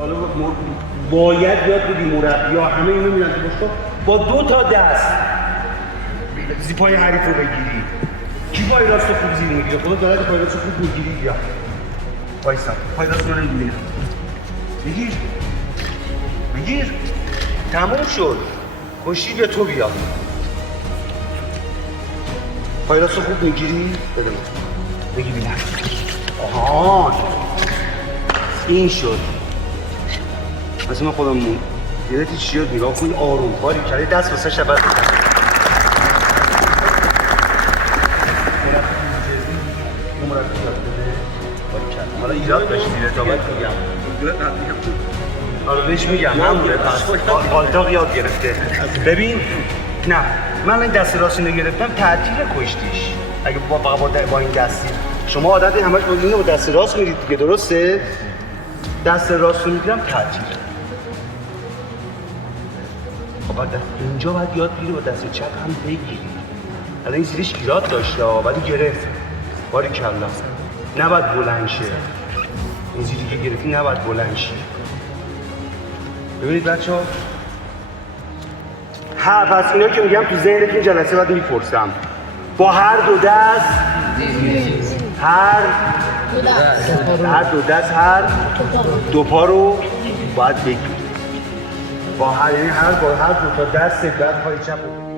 حالا باید یاد بدی مربی‌ها همه اینو میرن تو باشگاه با 2 تا دست پای حریف رو بگیری. کی پای راست خوب زیر میگیره؟ خدا داره پای راست خوب میگیری بیا. وایسا. پای راست رو نمیگیری. بگیر. تموم شد. خوشی بیا تو بیا. پای راست خوب میگیری؟ بده من. بگی ببینم. آها. این شد. مثل من خودم یادتی چی یاد نگاه کنی آروم باری کردی دست واسه شبت حالا ایراد داشتی رضابت میگم حالا بهش میگم همونه پالتاق یاد گرفته ببین نه من این دست راست اینو گرفتم تعطیل کشتیش اگه با این دستی شما عادت همش با اینو با دست راست میرید دیگه درسته؟ دست راست رو میگیرم تعطیل خب اینجا باید یاد بگیری با دست چپ هم بگیری الان این زیرش ایراد داشته ولی گرفت باریکلا نباید بلند شه این زیری که گرفتی نباید بلند شه ببینید بچه ها پس اینا که میگم تو ذهنتون جلسه باید میپرسم با هر دو دست هر دو پا رو باید بگیرید با هر دو تا دست بعد پای چپ رو